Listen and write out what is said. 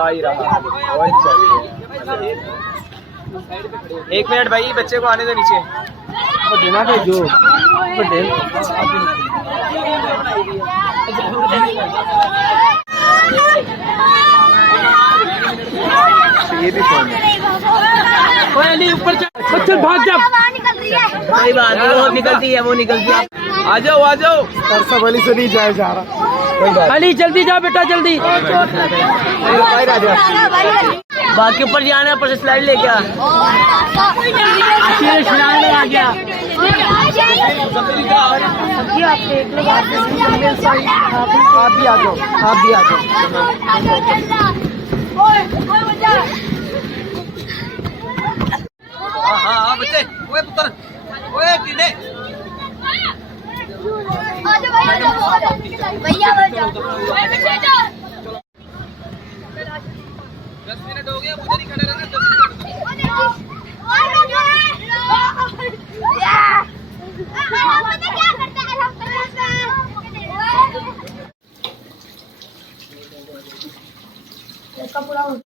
जा ही रहा है। एक मिनट भाई, बच्चे को आने दो नीचे। देना था जो ये भी फोन है। ऊपर चल, भाग जा। कोई बात नहीं, वो निकलती है, वो निकलती है। आ जाओ आ जाओ। सरसा वाली से नहीं जाया जा रहा। अली जल्दी जा बेटा, जल्दी। बाकी ऊपर जाना है, ऊपर से स्लाइड लेके आ गया। आप भी आ जाओ, आप भी आ जाओ। हाँ बच्चे, ओए पुत्र, ओए टीडे। भैया 10 मिनट हो गया, मुझे नहीं खड़ा रहना। 10 मिनट क्या करते हैं।